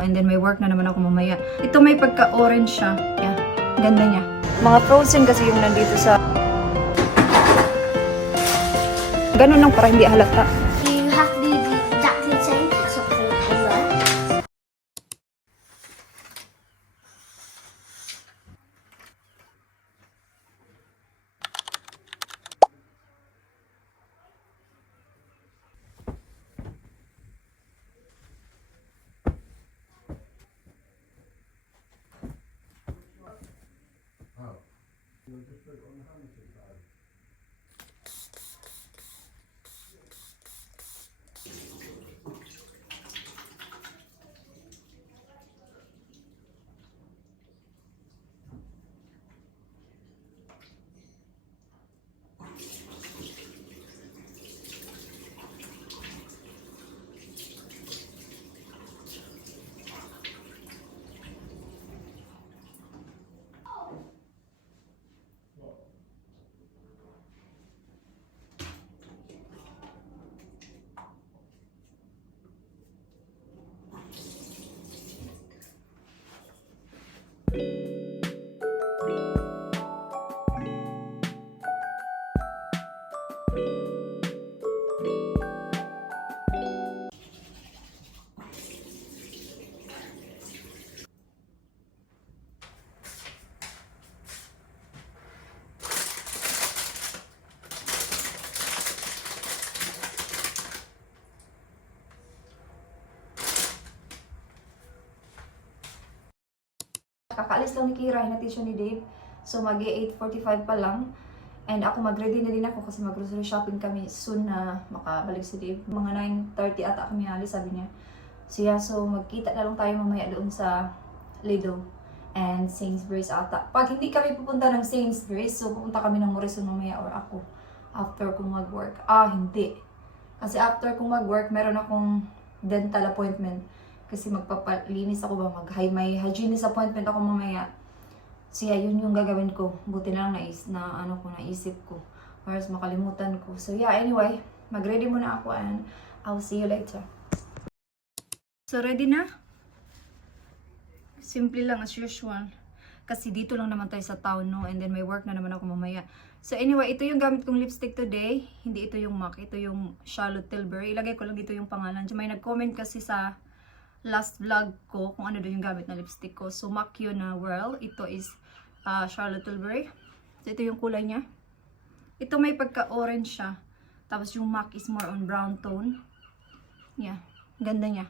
And then may work na naman ako mamaya. Ito may pagka-orange siya. Yeah, ganda niya. Mga frozen kasi yung nandito sa... Ganun lang para hindi halata. You have to do the exactly the same except for the paper. Kakaalis lang ni Kira, hinatid siya ni Dave. So mag-8:45 pa lang. And ako mag-ready na din ako kasi mag-grocery shopping kami soon na makabalik si Dave. Mga 9:30 ata kami alis, sabi niya. So magkita na lang tayo mamaya doon sa Lidl and Sainsbury's ata. Pag hindi kami pupunta ng Sainsbury's, so pupunta kami ng Morrison mamaya or ako after kong mag-work. Hindi. Kasi after kong mag-work, meron akong dental appointment. Kasi magpapalinis ako ba, may hygienist appointment ako mamaya. So yeah, yun yung gagawin ko. Buti na lang naisip ko. Or else makalimutan ko. So yeah, anyway, mag-ready muna ako and I'll see you later. So ready na? Simple lang as usual. Kasi dito lang naman tayo sa town, no? And then may work na naman ako mamaya. So anyway, ito yung gamit kong lipstick today. Hindi ito yung MAC. Ito yung Charlotte Tilbury. Ilagay ko lang dito yung pangalan. May nag-comment kasi sa last vlog ko kung ano doon yung gamit na lipstick ko. So MAC yun na Whirl. Ito is Charlotte Tilbury. So ito yung kulay niya. Ito may pagka-orange siya. Tapos yung MAC is more on brown tone. Yeah, ganda niya.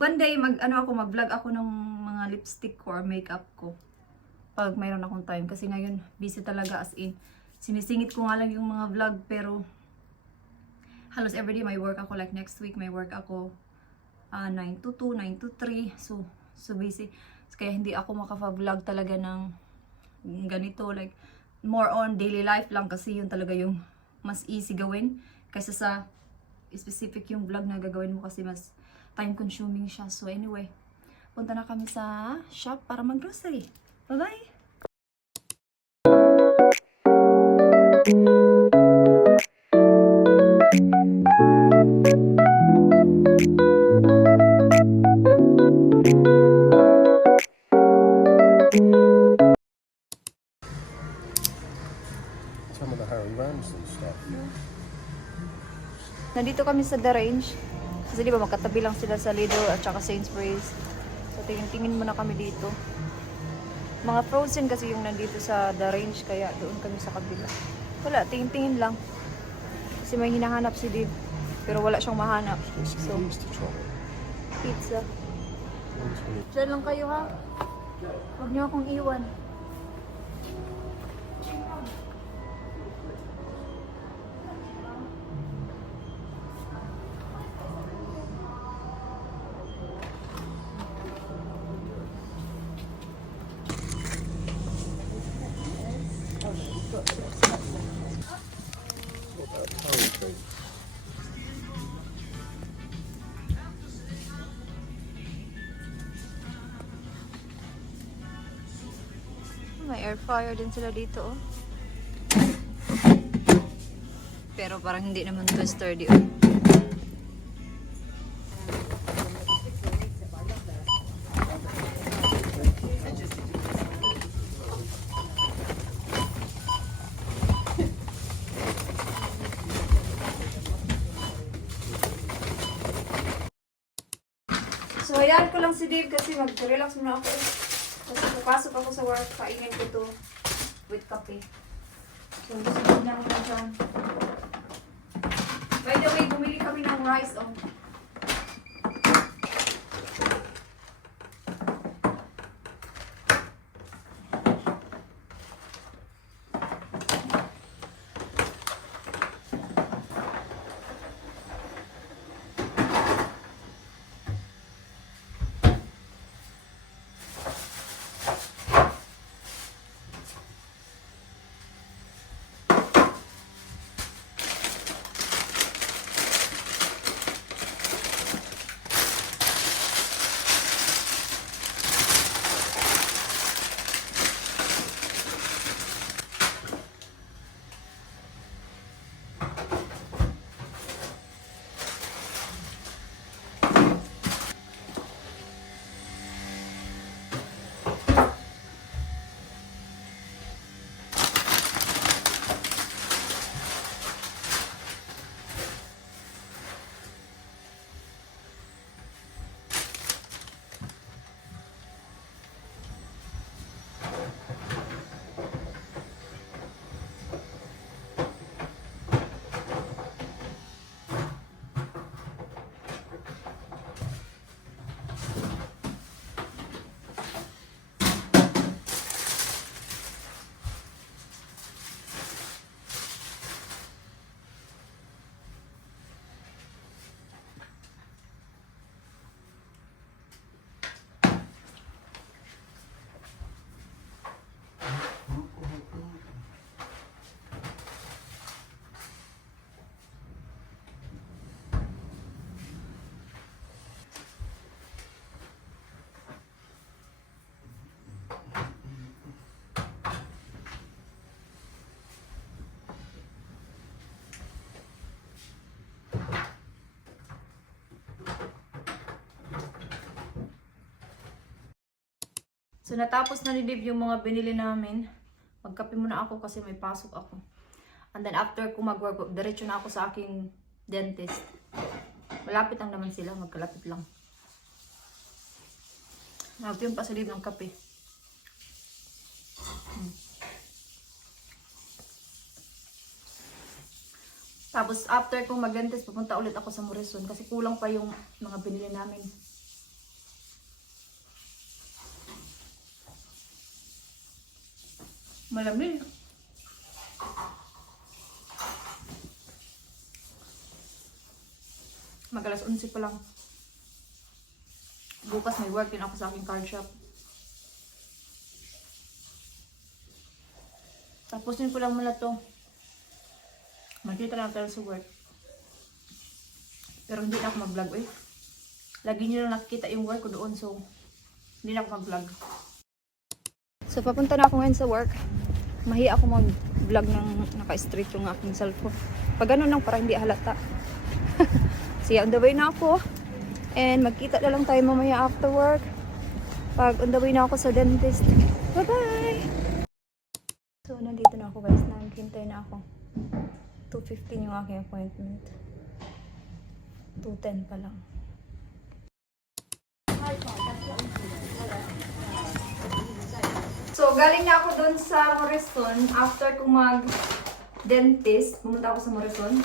One day mag-vlog ako ng mga lipstick ko or makeup ko. Pag mayroon akong time. Kasi ngayon busy talaga as in. Sinisingit ko nga lang yung mga vlog pero halos everyday may work ako. Like next week may work ako 9 to 2, 9 to 3. So busy. Kaya hindi ako makaka-vlog talaga ng ganito. Like, more on daily life lang kasi yun talaga yung mas easy gawin. Kaysa sa specific yung vlog na gagawin mo kasi mas time consuming siya. So anyway, punta na kami sa shop para mag-grocery. Bye-bye! Some of the Harry Ramsden stuff. Nandito kami sa The Range. Kasi di ba magkatabi lang sila sa Lidl at saka Sainsbury's. So tingin muna kami dito. Mga frozen kasi yung nandito sa The Range kaya doon kami sa kabila. Wala, tingin lang. Kasi may hinahanap si Dave. Pero wala siyang mahanap. So, pizza. Diyan lang kayo ha. Huwag niyo akong iwan. May air fryer din sila dito, oh. Pero parang hindi naman to sturdy, oh. Hayaan ko lang si Dave kasi mag-relax muna ako. Kasi papasok ako sa work, kainin ko to with kape. So, gusto na ako na dyan. By the way, bumili kami ng rice. Oh. So, natapos na ni Dave yung mga binili namin. Magkape muna ako kasi may pasok ako. And then, after ko mag-work, diretso na ako sa aking dentist. Malapit lang naman sila, magkalapit lang. Nagpiyon pa sa Dave ng kape. Tapos, after kong mag-dentist, pupunta ulit ako sa Morrison kasi kulang pa yung mga binili namin. Malamig. Mag-alas 11 pa lang. Bukas may work din ako sa aking card shop. Tapusin ko lang muna to. Magkita lang tayo sa work. Pero hindi na ako mag-vlog eh. Lagi nyo lang nakikita yung work ko doon, so hindi na ako mag-vlog. So papunta na ako ngayon sa work. Mahiya ako mag-vlog ng naka-straight yung aking cellphone. Pag ganun lang para hindi halata. Siya, on the way na ako. And magkita na lang tayo mamaya after work. Pag on the way na ako sa dentist. Bye-bye! So nandito na ako guys. Naghintay na ako. 2:15 yung aking appointment. 2:10 pa lang. So, galing na ako dun sa Morrison. After ko mag-dentist, pumunta ako sa Morrison.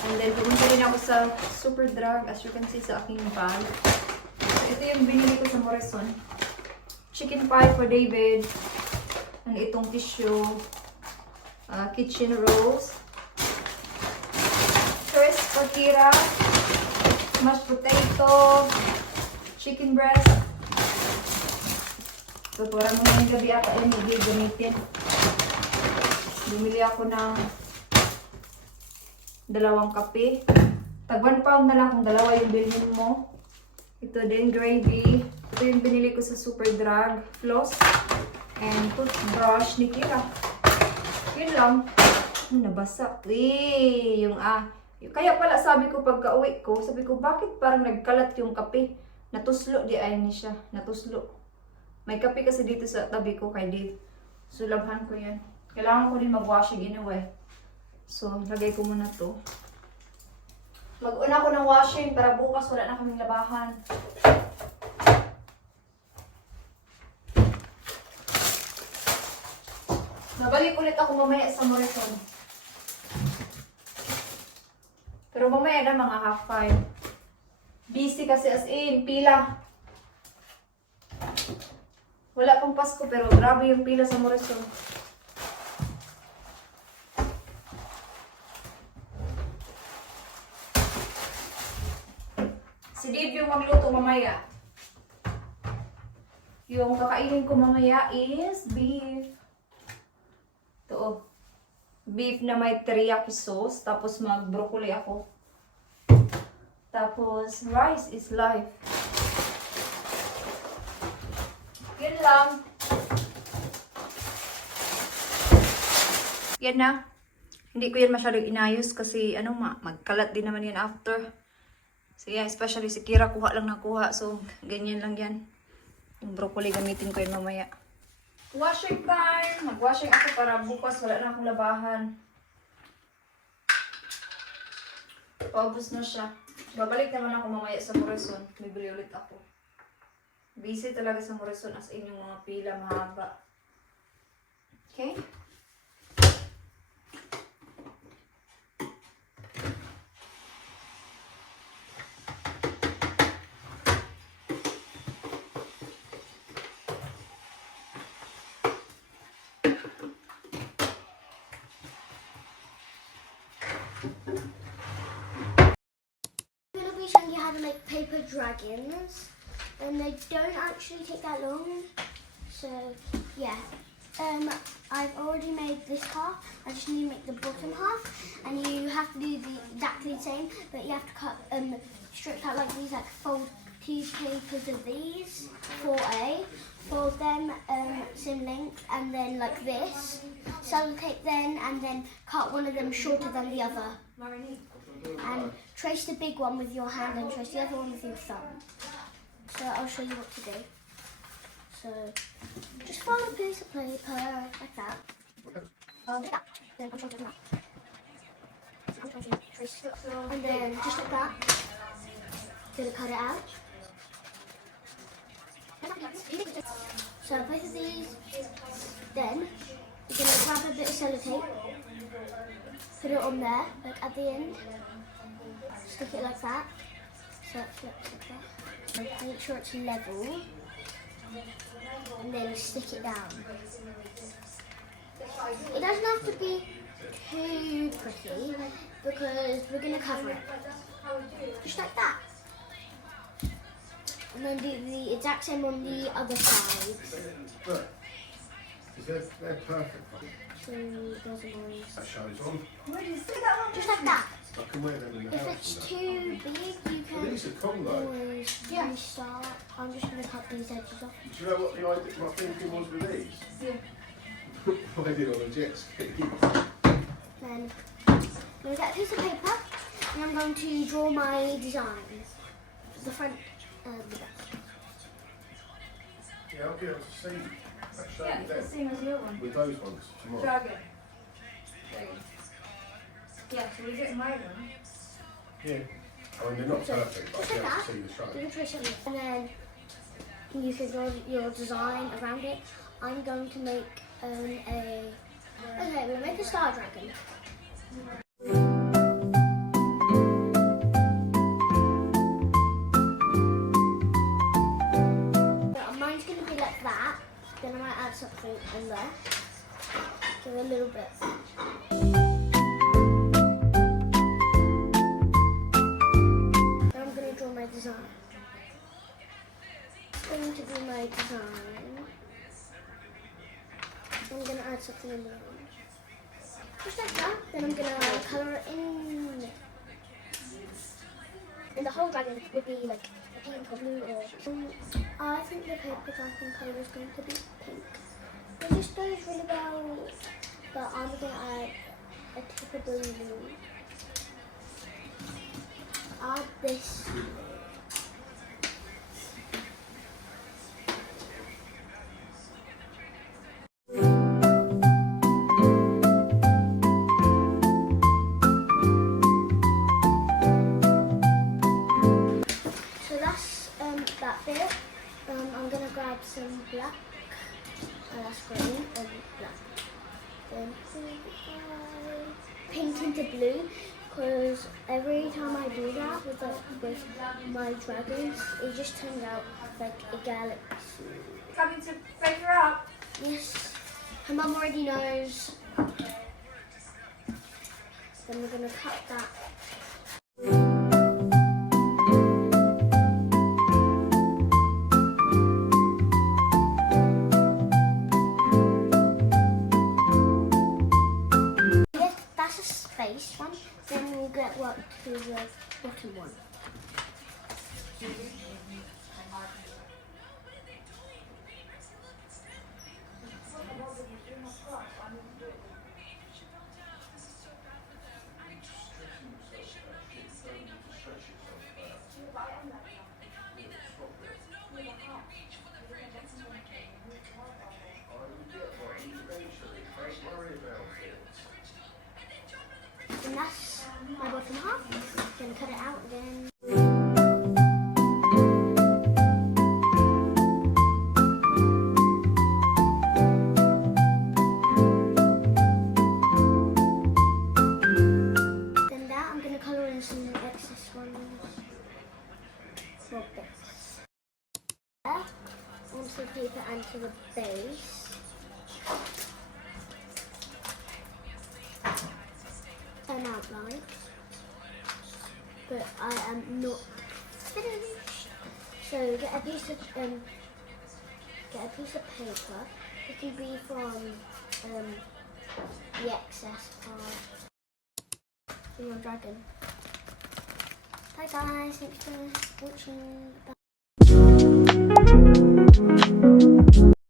And then, pumunta din ako sa Superdrug, as you can see sa aking bag. So, ito yung binili ko sa Morrison. Chicken pie for David. And itong tissue. Kitchen rolls. Crisp for Kira. Mashed potato. Chicken breast. So, para mo ngayong gabi ata yung hindi gamitin. Bumili ako ng 2 kape. Tag 1 pound na lang kung 2 yung bilhin mo. Ito din, gravy. Ito yung binili ko sa Superdrug. Floss. And toothbrush ni Kira. Yun lang. Nabasa. Kaya pala sabi ko pagka-uwi ko, sabi ko bakit parang nagkalat yung kape? Natuslo di ay ni siya. Natuslo. May kape kasi dito sa tabi ko kay Dave. So, labhan ko yan. Kailangan ko din mag-washing anyway. So, lagay ko muna to. Mag-una ko ng washing para bukas wala na kaming labahan. Babalik ulit ako mamaya sa Morrison. Pero mamaya na mga half 5. Busy kasi as in, pila. Wala pang Pasko pero grabe yung pila sa Morrison. Si Dave yung magluto mamaya. Yung kakainin ko mamaya is beef. Ito oh. Beef na may teriyaki sauce. Tapos mag-broccoli ako. Tapos rice is life. Yan lang. Yan na. Hindi ko yan masyadong inayos kasi ano magkalat din naman yan after. So yeah, especially si Kira kuha lang ng kuha. So ganyan lang yan. Yung broccoli gamitin ko yun mamaya. Washing time! Mag-washing ako para bukas wala na akong labahan. Paubos na siya. Babalik naman ako mamaya sa Morrison. Bibili ulit ako. Busy talaga sa Morrison as in yung mga pila mahaba. Okay? I'm going to be showing you how to make paper dragons, and they don't actually take that long. So yeah, I've already made this half. I just need to make the bottom half, and you have to do exactly the same, but you have to cut strips out like these, like fold two papers of these, 4A, fold them same length, and then like this, sellotape then, and then cut one of them shorter than the other. And trace the big one with your hand and trace the other one with your thumb. So I'll show you what to do. So just fold a piece of paper like that. Like that. Then I'm trying to do that. And then just like that. Gonna cut it out. So both of these. Then you're gonna grab a bit of sellotape. Put it on there, like at the end. Stick it like that. So it flips like that. Make sure it's level. And then stick it down. It doesn't have to be too pretty because we're going to cover it. Just like that. And then do the exact same on the other side. Look, they're perfect. So those are mine. That shows on. Just like that. I can wear them in the If house. it's and that. too big, you Well, can these are cool though. always restart. I'm just going to cut these edges off. Do you know what the idea, my thinking was with these? Yeah. Riding on a jet ski. Then I'm going to get a piece of paper and I'm going to draw my design. The front and the back. Yeah, I'll be able to see that shape Yeah, it's the then. same as your one. With those ones tomorrow. Dragon. Yeah, so we get my one. Yeah. I mean, they're not So, perfect, but just I'll be like able that. to see the shape. You can trace it and then you can draw your design around it. I'm going to make okay, we'll make a star dragon. Mine's going to be like that. Then I might add something in there. Give it a little bit. Now I'm going to draw my design. I'm going to do my design. I'm going to add something in there. Just like that. Then I'm going to colour it in. And the whole dragon would be like pink or blue or... I think the paper dragon colour is going to be pink. It just goes really well, but I'm going to add a tip of blue. Add this. So that's that bit. I'm going to grab some black, that's green, and black. then I paint into blue because every time I do that with my dragons, it just turns out like a galaxy. Coming to pick her up. Yes, her mum already knows. Then we're gonna cut that. Yes, that's a space one. Then we'll get work to the bottom one. And that's my bottom half. Gonna cut it out again. Then that I'm gonna colour in some excess ones. Well, bits. There, onto the paper and to the base. An outline, but I am not finished. So get a piece of paper. It can be from the excess part. For your dragon. Bye guys, thanks for watching. Bye.